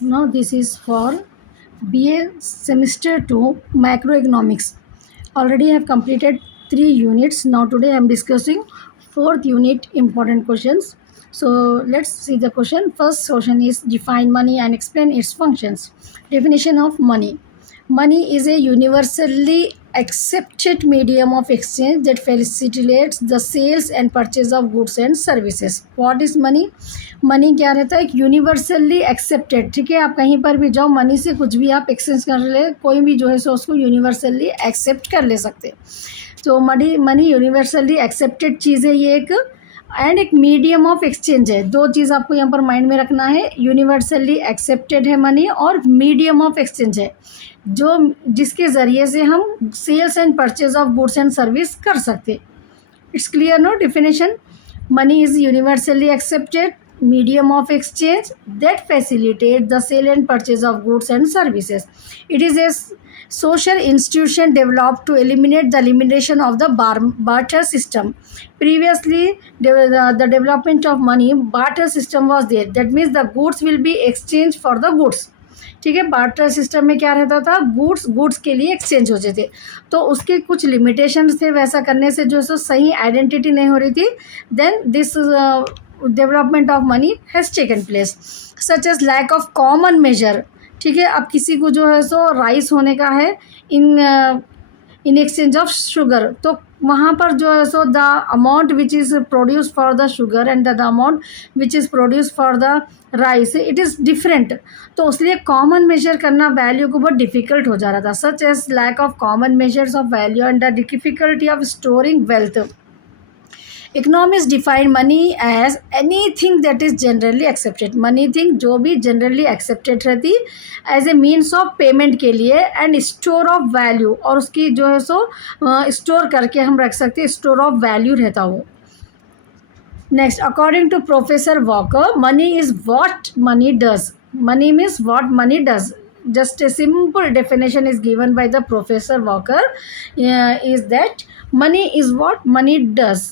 Now this is for BA semester 2 macroeconomics. Already I have completed 3 units. Now today I am discussing fourth unit important questions. So let's see the question. First question is define money and explain its functions. Definition of money. Money is a universally accepted medium of exchange that facilitates the sales and purchase of goods and services. What is money? Money क्या रहता है? एक universally accepted, ठीक है, आप कहीं पर भी जाओ मनी से कुछ भी आप एक्सचेंज कर ले, कोई भी जो है सो उसको यूनिवर्सली एक्सेप्ट कर ले सकते हैं। तो मनी मनी यूनिवर्सली एक्सेप्टेड चीज़ है ये एक, एंड एक मीडियम ऑफ एक्सचेंज है। दो चीज़ आपको यहाँ पर माइंड में रखना है, यूनिवर्सली एक्सेप्टेड है मनी और मीडियम ऑफ एक्सचेंज है जो जिसके ज़रिए से हम sales and purchase of goods and service कर सकते। It's clear no definition? Money is universally accepted medium of exchange that facilitates the sale and purchase of goods and services. It is a social institution developed to eliminate the limitation of the barter system. Previously, the development of money barter system was there. That means the goods will be exchanged for the goods. ठीक है, barter system में क्या रहता था? Goods goods के लिए exchange होते थे, तो उसके कुछ लिमिटेशंस थे, वैसा करने से जो सो सही आइडेंटिटी नहीं हो रही थी। Then this development of money has taken place such as lack of common measure. ठीक है, अब किसी को जो है सो राइस होने का है इन एक्सचेंज ऑफ शुगर, तो वहाँ पर जो है so the amount which is produce for the sugar and the amount which is produce for the rice it is different, तो इसलिए कॉमन मेजर करना वैल्यू को बहुत डिफ़िकल्ट हो जा रहा था। Such as lack of common measures of value and the difficulty of storing wealth. Economics define money as any thing that is generally accepted. Money thing जो भी जनरली एक्सेप्टेड रहती as a means of payment के लिए and store of value, और उसकी जो है सो store करके हम रख सकते हैं, स्टोर ऑफ वैल्यू रहता वो। Next, according to professor Walker, money is what money does. Money means what money does. Just a simple definition is given by the Professor Walker, is that money is what money does.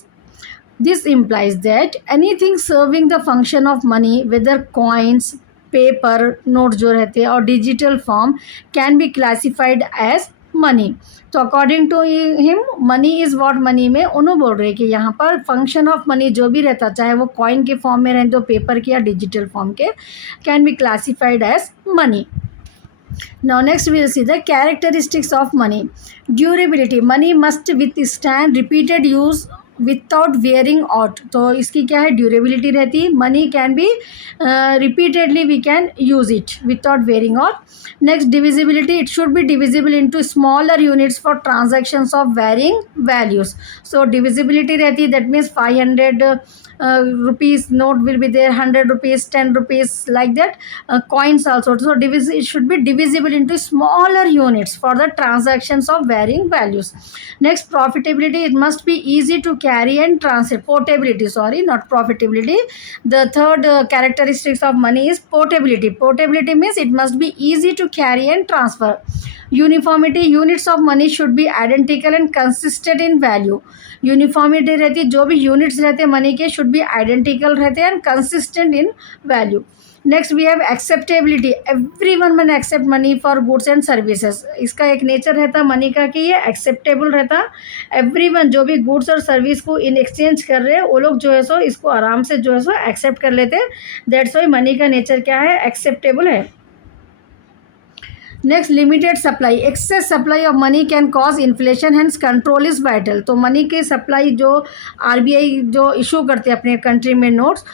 This implies that anything serving the function of money, whether coins, paper, notes जो रहते हैं और digital form, can be classified as money. तो according to him money is what money में उन्होंने बोल रहे हैं कि यहाँ पर फंक्शन ऑफ मनी जो भी रहता, चाहे वो कॉइन के फॉर्म में रहे तो पेपर के या डिजिटल फॉर्म के, can be classified as money. Now next we will see the characteristics of money. Durability. Money must withstand repeated use without wearing out, तो इसकी क्या है? ड्यूरेबिलिटी रहती है. Money can be repeatedly we can use it without wearing out. Next, divisibility. It should be divisible into smaller units for transactions of varying values. So divisibility रहती है, that means 500 rupees note will be there, 100 rupees, 10 rupees, like that. Coins also, so it should be divisible into smaller units for the transactions of varying values. Next, profitability. It must be easy to carry and transfer. Portability, sorry, not profitability. The third characteristics of money is portability. Portability means it must be easy to carry and transfer. Uniformity. Units of money should be identical and consistent in value. Uniformity रहती है, जो भी units रहते हैं money के should be identical रहते हैं and consistent in value. Next we have acceptability. Every one man accept money for goods and services. इसका एक नेचर रहता मनी का कि ये एक्सेप्टेबल रहता. एवरी वन जो भी गुड्स और सर्विस को इन एक्सचेंज कर रहे हैं वो लोग जो है सो इसको आराम से जो है सो एक्सेप्ट कर लेते हैं. दैट्स वाई मनी का नेचर क्या है? एक्सेप्टेबल है. Next, limited supply. Excess supply of money can cause inflation, hence control is vital. तो मनी की सप्लाई जो आरबीआई जो इशू करते हैं अपने कंट्री में नोट्स,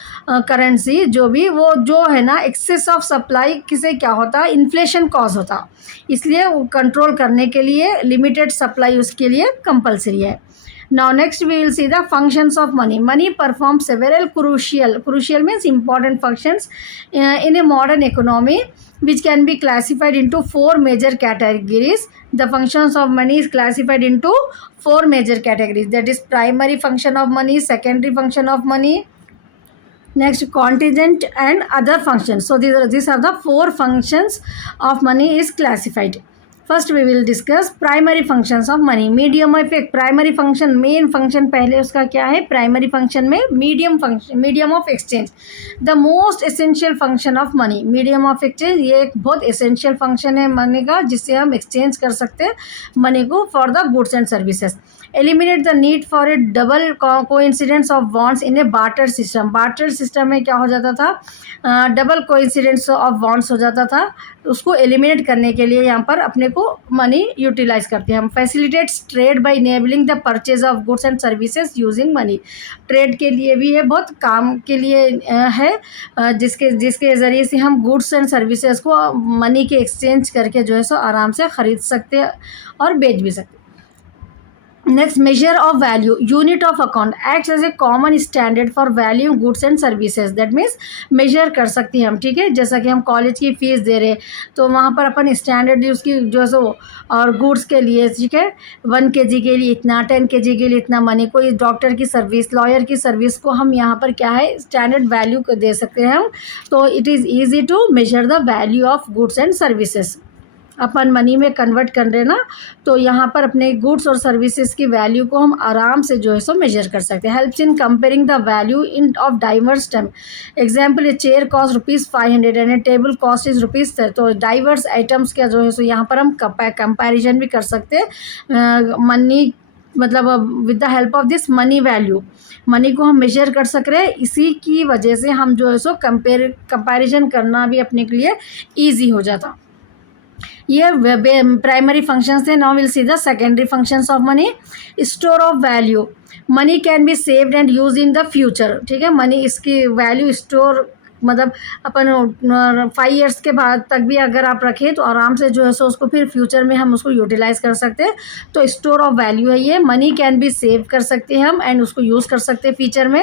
करेंसी जो भी, वो जो है ना, एक्सेस ऑफ सप्लाई किसे क्या होता है? इन्फ्लेशन कॉज होता. इसलिए कंट्रोल करने के लिए लिमिटेड सप्लाई उसके लिए कंपलसरी है. Now next we will see the functions of money. Money performs several crucial means important functions in a modern economy, which can be classified into 4 major categories. The functions of money is classified into 4 major categories. That is primary function of money, secondary function of money, next contingent and other functions. So these are the 4 functions of money is classified. First we will discuss primary functions of money. Medium of एक primary function, main function पहले उसका क्या है primary function में, medium of exchange, the most essential function of money. Medium of exchange ये एक बहुत essential function है मनी का, जिससे हम एक्सचेंज कर सकते हैं मनी को for the goods and services. Eliminate the need for A double coincidence of bonds in A barter system. Barter system में क्या हो जाता था, डबल कोइंसिडेंस ऑफ बॉन्ड्स हो जाता था, उसको एलिमिनेट करने के लिए यहाँ पर अपने को मनी यूटिलाइज करते हैं हम। Facilitates trade by enabling the purchase of goods and services using money. Trade के लिए भी है, बहुत काम के लिए है, जिसके ज़रिए से हम गुड्स एंड सर्विसेज को मनी के एक्सचेंज करके जो है सो आराम से ख़रीद सकते हैं और बेच भी सकते हैं। Next, measure of value, unit of account acts as a common standard for value goods and services. That means measure कर सकते हैं हम, ठीक है। जैसा कि हम कॉलेज की फ़ीस दे रहे हैं तो वहाँ पर अपन स्टैंडर्ड उसकी जो है सो, और गुड्स के लिए, ठीक है, 1 kg के लिए इतना, 10 kg के लिए इतना मनी। कोई डॉक्टर की सर्विस, लॉयर की सर्विस को हम यहाँ पर क्या है स्टैंडर्ड वैल्यू को दे सकते हैं हम। तो it is easy to measure the value of goods and services. अपन मनी में कन्वर्ट कर रहे ना, तो यहाँ पर अपने गुड्स और सर्विसेज की वैल्यू को हम आराम से जो है सो मेजर कर सकते हैं। Helps in comparing the value in of diverse term. Example, a chair cost ₹500 and A table cost is ₹। तो डाइवर्स आइटम्स का जो है सो यहाँ पर हम कंपैरिजन भी कर सकते हैं मनी, मतलब with the help of this money value, money को हम मेजर कर सक रहे हैं। इसी की वजह से हम जो है सो कंपैरिजन करना भी अपने के लिए ईजी हो जाता। ये प्राइमरी फंक्शंस थे। Now will see the secondary functions of money. Store of value, money can be saved and use in the future, ठीक है। मनी इसकी वैल्यू स्टोर, मतलब अपन 5 years के बाद तक भी अगर आप रखें तो आराम से जो है सो उसको फिर फ्यूचर में हम उसको यूटिलाइज कर सकते हैं। तो स्टोर ऑफ वैल्यू है ये। मनी कैन बी सेव कर सकते हैं हम एंड उसको यूज़ कर सकते हैं फ्यूचर में।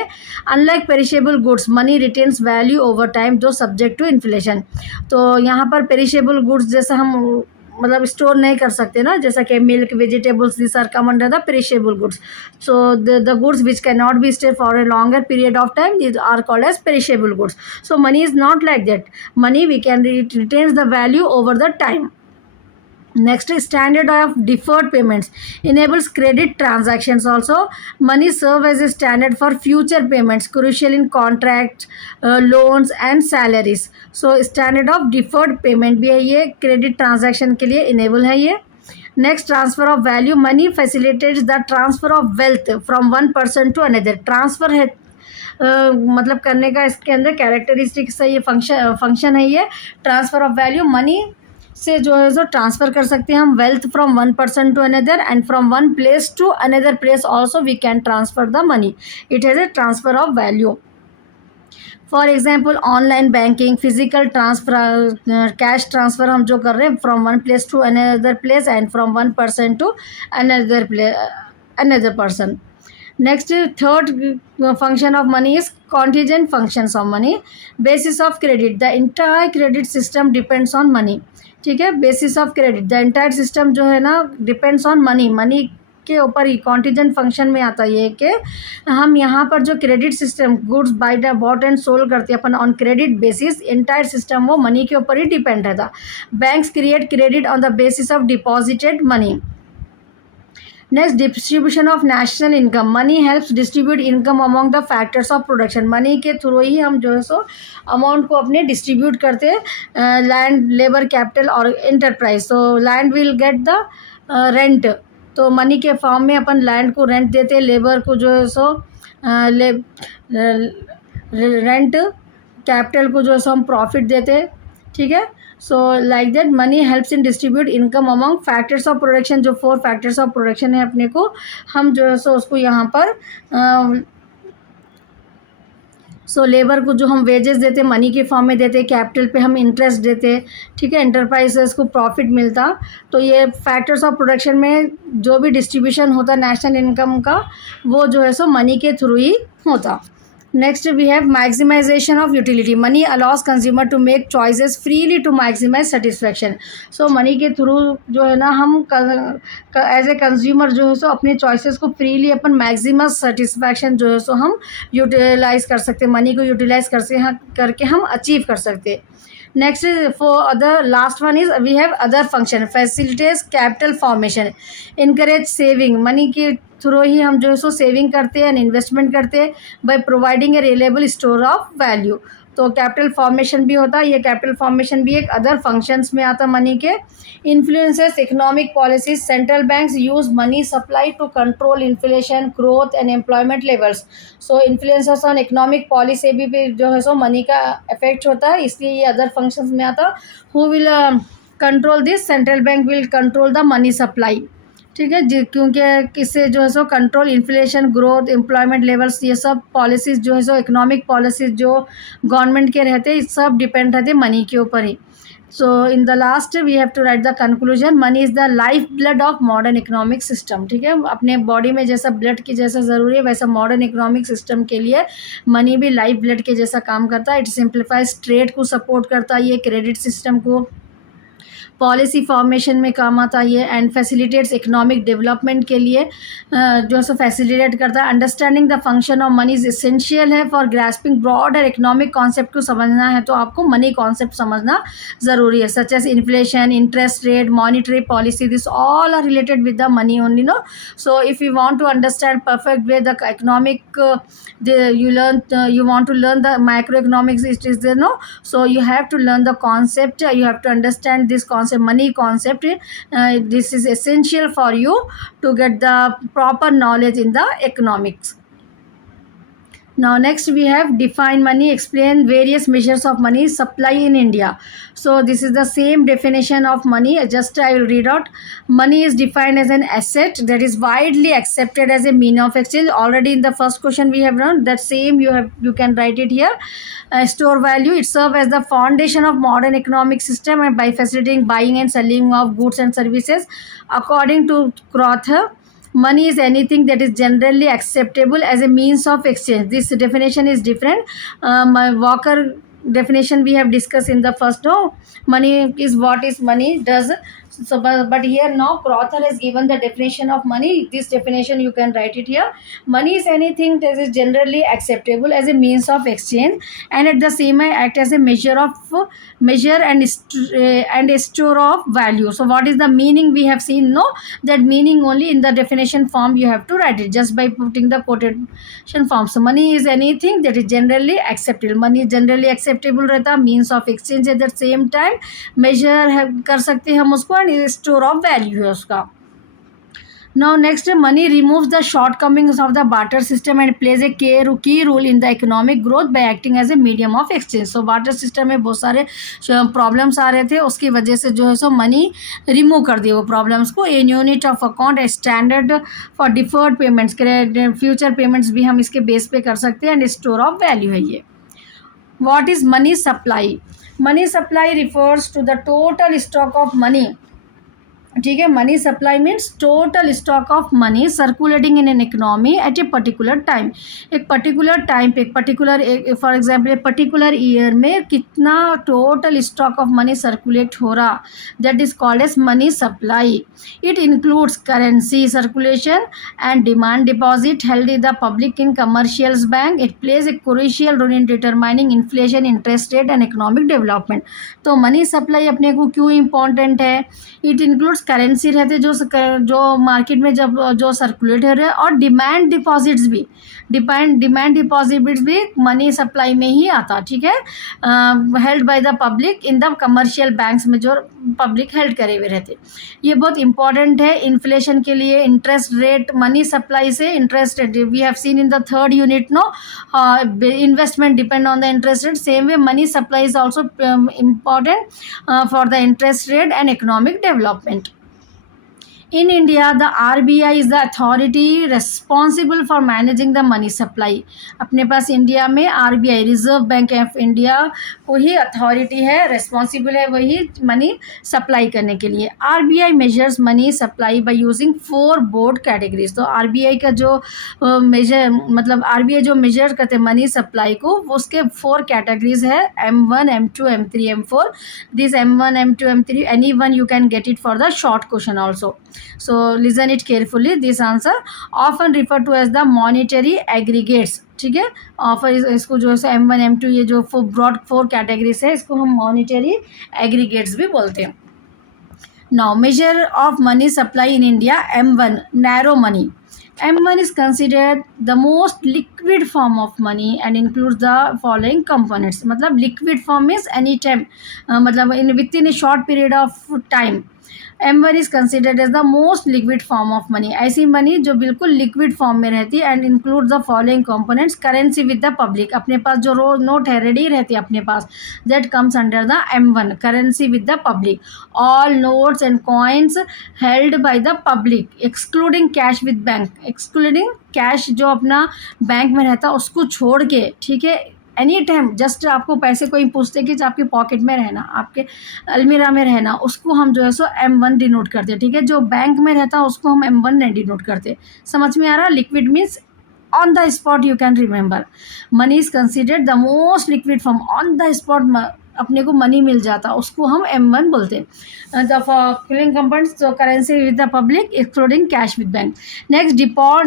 Unlike perishable goods, money retains value over time जो सब्जेक्ट टू इन्फ्लेशन। तो यहाँ पर पेरिशेबल गुड्स जैसा हम मतलब स्टोर नहीं कर सकते ना, जैसा कि milk, vegetables, this are come under the perishable goods. So the goods which can not be store for a longer period of time these are called as perishable goods. So money is not like that. Money we can retains the value over the time. Next, standard of deferred payments enables credit transactions also. Money serve as a standard for future payments, crucial in contracts, loans and salaries. So standard of deferred payment भी है ये, credit transaction के लिए enable है ये। Next, transfer of value, money facilitates the transfer of wealth from one person to another. Transfer है मतलब करने का इसके अंदर कैरेक्टरिस्टिक्स है, ये फंक्शन है ये। ट्रांसफ़र ऑफ वैल्यू, मनी से जो है सो ट्रांसफ़र कर सकते हैं हम wealth from one person to another and from one place to another place also we can transfer the money. It has a transfer of value. For example, online banking, physical transfer, cash transfer हम जो कर रहे हैं from one place to another place and from one person to another person. Next, third function of money is contingent functions of money. Basis of credit, the entire credit system depends on money, ठीक है। Basis of credit, the entire system जो है ना depends on money. Money के ऊपर ही contingent function में आता है ये कि हम यहाँ पर जो credit system goods by the bought and sold करते हैं अपन on credit basis, entire system वो मनी के ऊपर ही डिपेंड रहता। Banks create credit on the basis of deposited money. Next, distribution of national income, money helps distribute income among the factors of production. Money के through ही हम जो है सो अमाउंट को अपने डिस्ट्रीब्यूट करते हैं, लैंड, लेबर, कैपिटल और एंटरप्राइज। तो land will get the rent, तो मनी के फॉर्म में अपन लैंड को रेंट देते हैं, लेबर को जो है सो रेंट, कैपिटल को जो है सो हम प्रॉफिट देते हैं, ठीक है। So like that money helps in distribute income among factors of production. जो 4 फैक्टर्स ऑफ प्रोडक्शन है अपने को, हम जो है सो उसको यहाँ पर लेबर को जो हम वेजेस देते हैं मनी के फॉर्म में देते हैं, कैपिटल पे हम इंटरेस्ट देते हैं, ठीक है। एंटरप्राइजेस को प्रॉफिट मिलता। तो ये फैक्टर्स ऑफ प्रोडक्शन में जो भी डिस्ट्रीब्यूशन होता नेशनल इनकम का, वो जो है सो मनी के थ्रू ही होता। Next, we have maximization of utility. Money allows consumer to make choices freely to maximize satisfaction. So money के थ्रू जो है ना हम एज ए कंज्यूमर जो है सो अपने चॉइसेस को फ्रीली अपन मैक्सिमम सेटिस्फैक्शन जो है सो हम यूटिलाइज़ कर सकते हैं, मनी को यूटिलाइज़ करके हम अचीव कर सकते हैं। Next is for other, last one is we have other function, facilitates capital formation, encourage saving, money के थ्रू ही हम जो है सो सेविंग करते हैं एंड इन्वेस्टमेंट करते हैं by providing A reliable store of value. तो कैपिटल फॉर्मेशन भी होता है, ये कैपिटल फॉर्मेशन भी एक अदर फंक्शंस में आता है मनी के। Influences economic policies, central banks use money supply to control inflation, growth and employment levels. So influences on economic policy भी जो है सो मनी का इफेक्ट होता है, इसलिए ये अदर फंक्शंस में आता। Who will control this, central bank will control the money supply, ठीक है जी, क्योंकि इससे जो है so control inflation, growth, employment levels, ये सब पॉलिसीज़ जो है सो इकोनॉमिक पॉलिसीज़ जो गवर्नमेंट के रहते हैं, सब डिपेंड रहते हैं मनी के ऊपर ही। So in the last we have to write the conclusion, money is the life blood of modern economic system, ठीक है। अपने बॉडी में जैसा ब्लड की जैसा ज़रूरी है, वैसा मॉडर्न इकोनॉमिक सिस्टम के लिए मनी भी लाइफ ब्लड के जैसा काम करता है। इट सिंप्लीफाइज ट्रेड को सपोर्ट करता है, ये क्रेडिट सिस्टम को, पॉलिसी फॉर्मेशन में काम आता है ये, एंड फैसिलिटेट्स इकोनॉमिक डेवलपमेंट के लिए जो है फैसिलिटेट करता है। Understanding the function of money is essential है for grasping broader economic concept को समझना है तो आपको मनी कॉन्सेप्ट समझना ज़रूरी है, such as inflation, interest rate, monetary policy, this all are related with the money only, no. So if you want to understand perfect way the economic you want to learn the macroeconomics, it is there, no. So you have to learn the concept, you have to understand this concept, money concept. This is essential for you to get the proper knowledge in the economics. Now next we have define money, explain various measures of money supply in India. So this is the same definition of money, just I will read out. Money is defined as an asset that is widely accepted as a mean of exchange. Already in the first question we have run that same, you can write it here. Store value, it serves as the foundation of modern economic system and by facilitating buying and selling of goods and services. According to Crowther, money is anything that is generally acceptable as a means of exchange. This definition is different. Walker definition we have discussed in the first. No, money is what is money does. So but here now Crowther has given the definition of money. This definition you can write it here. Money is anything that is generally acceptable as a means of exchange and at the same time act as a measure and a store of value. So what is the meaning we have seen? No, that meaning only in the definition form you have to write it just by putting the quotation form. So money is anything that is generally acceptable. Money generally acceptable रहता, means of exchange at the same time measure कर सकते हैं हम उसको, store of value है उसका। Now next, money removes the shortcomings of the barter system and plays a key role in the economic growth by acting as a medium of exchange. So barter system में बहुत सारे problems आ रहे थे, उसकी वजह से जो है सो मनी रिमूव कर दिए वो प्रॉब्लम्स को। A unit of account, a standard for deferred payments, future payments भी हम इसके बेस पे कर सकते हैं, एंड स्टोर ऑफ वैल्यू है ये। What is money supply? Money supply refers to the total stock of money, ठीक है। Money supply means total stock of money circulating in an economy at a particular time, एक particular time पे, एक particular, for example एक particular year में कितना total stock of money circulate हो रहा, that is called as money supply. It includes currency circulation and demand deposit held in the public in commercials bank. It plays a crucial role in determining inflation, interest rate and economic development. तो money supply अपने को क्यों important है? It includes currency रहते जो market में जब जो सर्कुलेट हो रहे हैं, और डिमांड डिपॉजिट्स भी, डिमांड डिपॉजिट्स भी मनी सप्लाई में ही आता, ठीक है। Held by the public in the commercial banks में जो पब्लिक हेल्ड करे हुए रहते, ये बहुत इंपॉर्टेंट है इन्फ्लेशन के लिए। इंटरेस्ट रेट, मनी सप्लाई से interest rate we have seen in the third unit, no, investment depend on the interest rate, same way money supply is also important for the interest rate and economic development. In India, the RBI is the authority responsible for managing the money supply. अपने पास India में RBI, reserve bank of India, वही authority है, responsible है वही money supply करने के लिए। RBI measures money supply by using 4 board categories. तो RBI का जो मेजर, मतलब RBI जो मेजर करते हैं मनी सप्लाई को, उसके 4 कैटेगरीज है, M1, M2, M3, M4। This M1, M2, M3, any one you can get it for the short question also. So listen it carefully, this answer often refer to as the monetary aggregates, ठीक है। Offer इसको जो है M1 M2 ये जो broad 4 categories है इसको हम मॉनिटरी एग्रीगेट्स भी बोलते हैं। Now, measure of money supply in India, M1, narrow money. M1 is considered the most liquid form of money and includes the following components. मतलब liquid form means any time, मतलब within a short period of time. M1 is considered as the most liquid form of money, ऐसी money जो बिल्कुल liquid form में रहती है and include the following components, currency with the public, अपने पास जो रोज नोट है रेडी रहती है अपने पास, that comes under the M1, currency with the public, all notes and coins held by the public excluding cash with bank, excluding cash जो अपना बैंक में रहता है उसको छोड़ के, ठीक है। एनी टाइम जस्ट आपको पैसे कोई पूछते कि आपके पॉकेट में रहना, आपके अलमीरा में रहना, उसको हम जो है सो M1 डिनोट करते हैं, ठीक है। जो बैंक में रहता है उसको हम M1 नहीं डिनोट करते। समझ में आ रहा? Liquid means on the spot, you can remember. Money is considered the most liquid form, on the spot अपने को मनी मिल जाता, उसको हम M1 बोलते हैं। The following components, currency with the public excluding cash with bank. Next,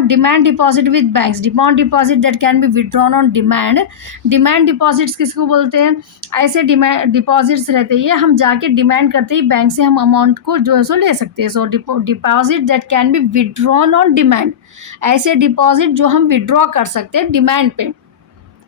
demand deposit with banks, demand deposit that can be withdrawn on demand. Demand deposits किसको बोलते हैं? ऐसे डिमांड डिपॉजिट्स रहते हैं, हम जाके डिमांड करते ही बैंक से हम अमाउंट को जो है सो ले सकते हैं। So deposit that can be withdrawn on demand, ऐसे डिपॉजिट जो हम विड्रॉ कर सकते हैं डिमांड पे,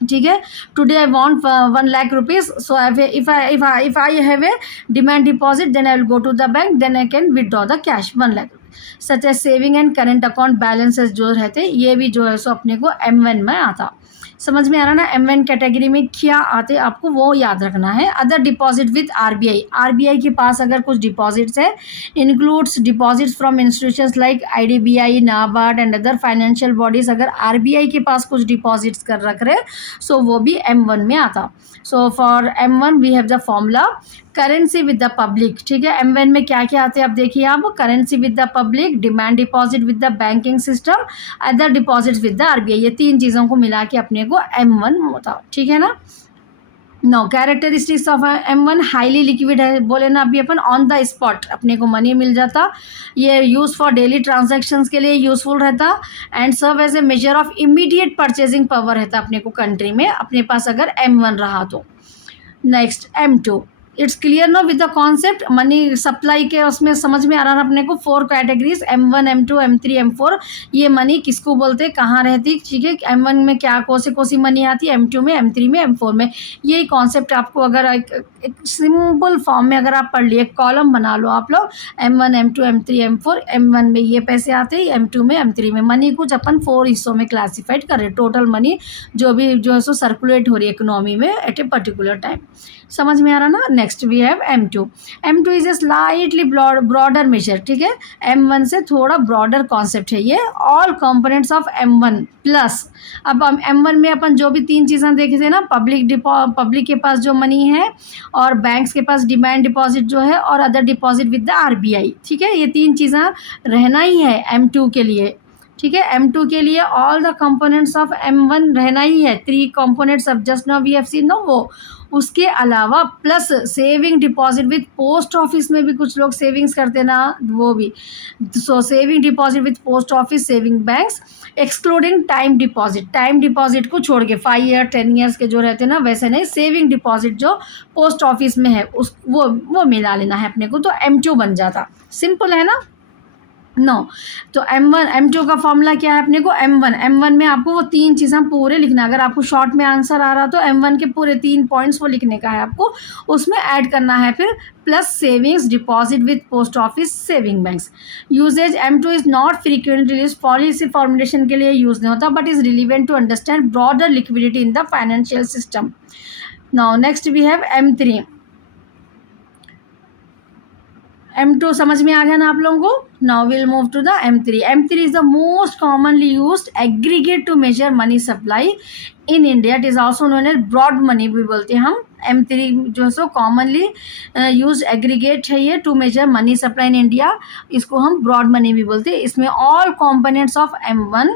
ठीक है। Today I want 1 lakh rupees, so if I have a demand deposit, then I will go to the bank, then I can withdraw the cash 1 lakh rupees. Such as saving and current account balances जो रहते ये भी जो है सो अपने को M1 में आता। समझ में आ रहा ना? M1 कैटेगरी में क्या आते आपको वो याद रखना है। Other deposit with RBI, RBI के पास अगर कुछ डिपॉजिट्स है, includes deposits from institutions like IDBI, NABARD and other financial bodies, अगर RBI के पास कुछ डिपॉजिट्स कर रख रहे सो वो भी M1 में आता। So for M1 we have the formula currency with the public, ठीक है। M1 में क्या क्या आते हैं आप देखिए, आप currency with the public, demand deposit with the banking system, other deposit with the RBI, ये 3 चीज़ों को मिला के अपने को M1 होता, ठीक है ना। No characteristics of M1, highly liquid है, बोले ना अभी अपन, ऑन द स्पॉट अपने को मनी मिल जाता, ये यूज़ फॉर डेली ट्रांजैक्शंस के लिए यूजफुल रहता and serve as a measure of immediate purchasing power रहता अपने को कंट्री में, अपने पास अगर M1 रहा तो। Next M2, it's clear know with the concept, money supply के उसमें समझ में आ रहा है अपने को। 4 categories M1 M2 M3 M4, ये मनी किसको बोलते हैं, कहाँ रहती, ठीक है। M1 में क्या कौन सी मनी आती है, M2 में, M3 में, M4 में, यही कॉन्सेप्ट आपको अगर एक सिंपल फॉर्म में अगर आप पढ़ लिए, कॉलम बना लो आप लोग, M1 M2 M3 M4, M1 में ये पैसे आते हैं, M2 में M3 में। मनी कुछ अपन 4 हिस्सों में क्लासीफाइड कर रहे, टोटल मनी जो भी जो है सो सर्कुलेट हो रही है इकोनॉमी में एट ए पर्टिकुलर टाइम। समझ में आ रहा ना? Next we have M2, M2 is a slightly broader measure, ठीक है। M1 से थोड़ा ब्रॉडर कॉन्सेप्ट है ये। All components of M1 plus, अब M1 में अपन जो भी 3 चीज़ें देखे थे ना, पब्लिक के पास जो मनी है और बैंक्स के पास डिमांड डिपॉजिट जो है और other deposit with the RBI, ठीक है। ये 3 चीज़ें रहना ही है M2 के लिए, ठीक है। M2 के लिए all the components of M1 रहना ही है। 3 components of just now we have seen no, वो उसके अलावा plus saving deposit with post office में भी कुछ लोग सेविंग्स करते ना, वो भी। So saving deposit with post office, saving banks, excluding time deposit, time deposit को छोड़ के 5 ईयर 10 ईयर्स के जो रहते हैं ना, वैसे नहीं, सेविंग डिपॉजिट जो पोस्ट ऑफिस में है उस वो मिला लेना है अपने को, तो M2 बन जाता। सिंपल है ना? नो तो M1 M2 का फॉर्मूला क्या है अपने को, M1 में आपको वो 3 चीज़ें पूरे लिखना। अगर आपको शॉर्ट में आंसर आ रहा तो M1 के पूरे 3 पॉइंट्स वो लिखने का है आपको, उसमें ऐड करना है फिर plus savings deposit with post office, saving banks. Usages M2 is not frequently use, policy formulation के लिए यूज़ नहीं होता, but is relevant to understand broader liquidity in the financial system. Now next we have M3, M2 समझ में आ गया ना आप लोगों को? Now will move to the M3. M3 is the most commonly used aggregate to measure money supply in India. It is also known as broad money भी बोलते हैं हम। M3 जो है सो कॉमनली यूज एग्रीगेट है ये to measure money supply in India, इसको हम ब्रॉड मनी भी बोलते हैं। इसमें all components of M1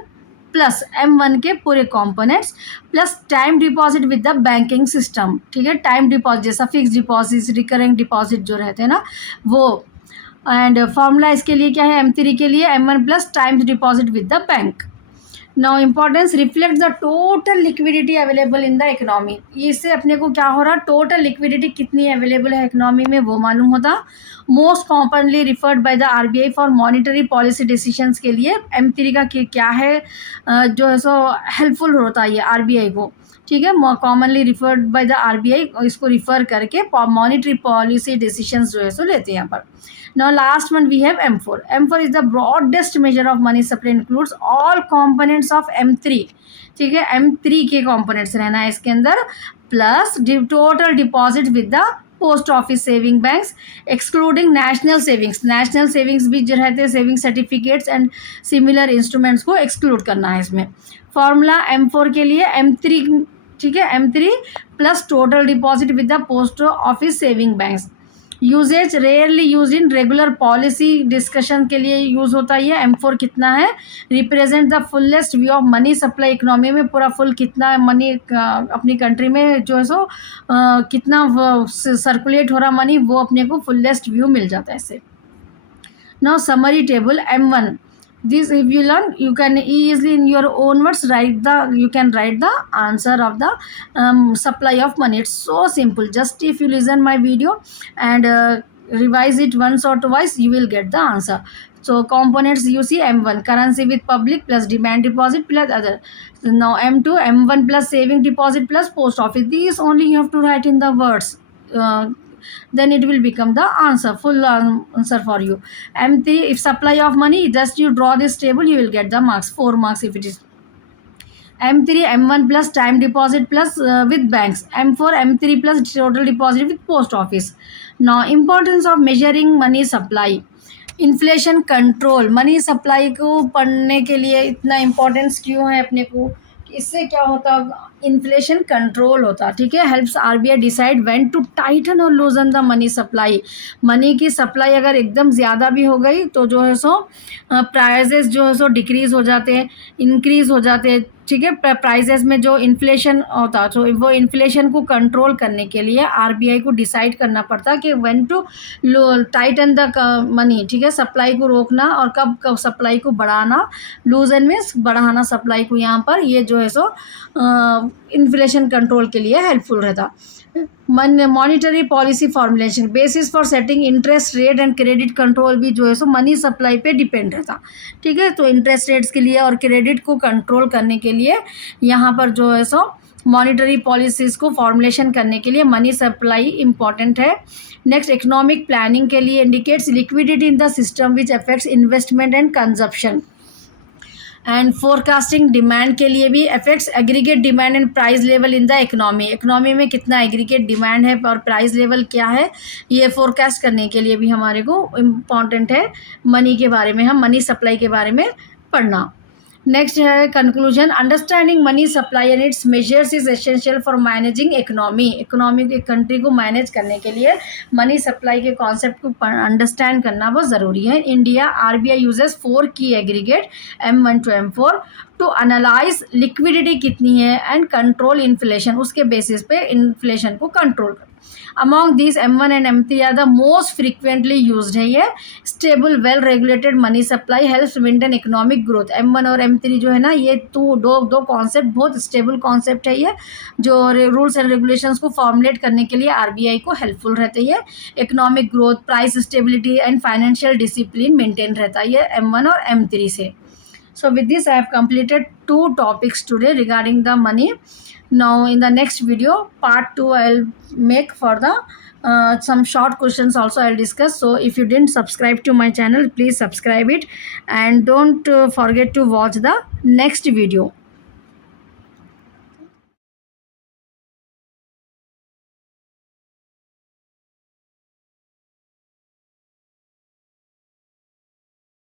plus M1 के पूरे components plus time deposit with the banking system, ठीक है। टाइम डिपॉजिट जैसा फिक्स डिपॉजिट, रिकरिंग डिपॉजिट जो रहते हैं ना वो, एंड फॉर्मूला इसके लिए क्या है, M3 के लिए M1 plus times deposit with the bank. Now importance reflect the total liquidity available in the economy. इससे अपने को क्या हो रहा, टोटल लिक्विडिटी कितनी अवेलेबल है इकोनॉमी में वो मालूम होता. Most commonly referred by the RBI for monetary policy decisions के लिए M3 का क्या है, जो है सो हेल्पफुल होता है ये आरबीआई को. ठीक है, commonly referred by the RBI, इसको रिफर करके मॉनिटरी पॉलिसी डिसीजंस जो है सो लेते हैं यहाँ पर. Now last one we have M4. M4 is the broadest measure of money supply, includes all components of M3. ठीक है, M3 के components रहना है इसके अंदर, plus total deposit with the post office saving banks excluding national savings. National savings भी जो रहते हैं, saving certificates and similar instruments को एक्सक्लूड करना है इसमें. फॉर्मूला M4 के लिए M3, ठीक है, M3 plus total deposit with the post office saving banks. Usages rarely use in regular policy discussion के लिए यूज होता है ये. M4 कितना है, represent the fullest view of money supply. Economy में पूरा फुल कितना मनी अपनी कंट्री में जो है सो कितना सर्कुलेट हो रहा मनी, वो अपने को फुलेस्ट व्यू मिल जाता है इससे. Now summary table M1. This if you learn, you can easily in your own words you can write the answer of the supply of money. It's so simple. Just if you listen my video and revise it once or twice, you will get the answer. So components you see, M1 currency with public plus demand deposit plus other. Now M2 M1 plus saving deposit plus post office. These only you have to write in the words. Then it will become the answer, full answer for you. M3 if supply of money, just you draw this table, you will get the marks, 4 marks if it is. M3 M1 plus time deposit plus with banks. M4 M3 plus total deposit with post office. Now importance of measuring money supply. Inflation control. Money supply को पढ़ने के लिए इतना importance क्यों है अपने को, इससे क्या होता, इन्फ्लेशन कंट्रोल होता. ठीक है, helps RBI decide when to tighten और loosen the money supply. Money की सप्लाई अगर एकदम ज़्यादा भी हो गई तो जो है सो प्राइजेस जो है सो डिक्रीज हो जाते हैं, इंक्रीज हो जाते हैं. ठीक है, प्राइजेस में जो इन्फ्लेशन होता, तो वो इन्फ्लेशन को कंट्रोल करने के लिए आरबीआई को डिसाइड करना पड़ता कि when to tighten the money. ठीक है, सप्लाई को रोकना और कब कब सप्लाई को बढ़ाना. लूजन मीन्स बढ़ाना सप्लाई को. यहाँ पर ये जो है सो इन्फ्लेशन कंट्रोल के लिए हेल्पफुल रहता. Monetary policy formulation basis for setting interest rate and credit control भी जो है सो मनी सप्लाई पे डिपेंड रहता. ठीक है, तो इंटरेस्ट रेट्स के लिए और क्रेडिट को कंट्रोल करने के लिए यहाँ पर जो है सो मॉनिटरी पॉलिसीज़ को फॉर्मुलेशन करने के लिए मनी सप्लाई इम्पॉर्टेंट है. नेक्स्ट इकोनॉमिक प्लानिंग के लिए indicates liquidity in the system which affects investment and consumption. And forecasting demand के लिए भी affects aggregate demand and price level in the economy. Economy में कितना एग्रीगेट डिमांड है और प्राइस लेवल क्या है, ये फोरकास्ट करने के लिए भी हमारे को इम्पॉर्टेंट है. मनी के बारे में, हम मनी सप्लाई के बारे में पढ़ना. नेक्स्ट है conclusion. Understanding money supply and its measures is essential for managing economy. Economy के कंट्री को मैनेज करने के लिए मनी सप्लाई के कॉन्सेप्ट को अंडरस्टैंड करना बहुत ज़रूरी है. इंडिया आरबीआई यूजेस 4 की aggregate M1 to M4 to analyze liquidity कितनी है एंड कंट्रोल इन्फ्लेशन. उसके बेसिस पे इन्फ्लेशन को कंट्रोल कर. Among this M1 and M3 are the most frequently used है ये. Stable well regulated money supply helps maintain economic growth. M1 और M3 जो है ना, ये दो कॉन्सेप्ट बहुत स्टेबल कॉन्सेप्ट है ये, जो रूल्स एंड रेगुलेशंस को फॉर्मुलेट करने के लिए आरबीआई को हेल्पफुल रहते हैं. Economic growth, price stability and financial discipline maintain रहता है ये M1 और M3 से. So with this I have completed 2 topics today regarding the money. Now in the next video part 2 I'll make for the some short questions also I'll discuss. So if you didn't subscribe to my channel, please subscribe it and don't forget to watch the next video.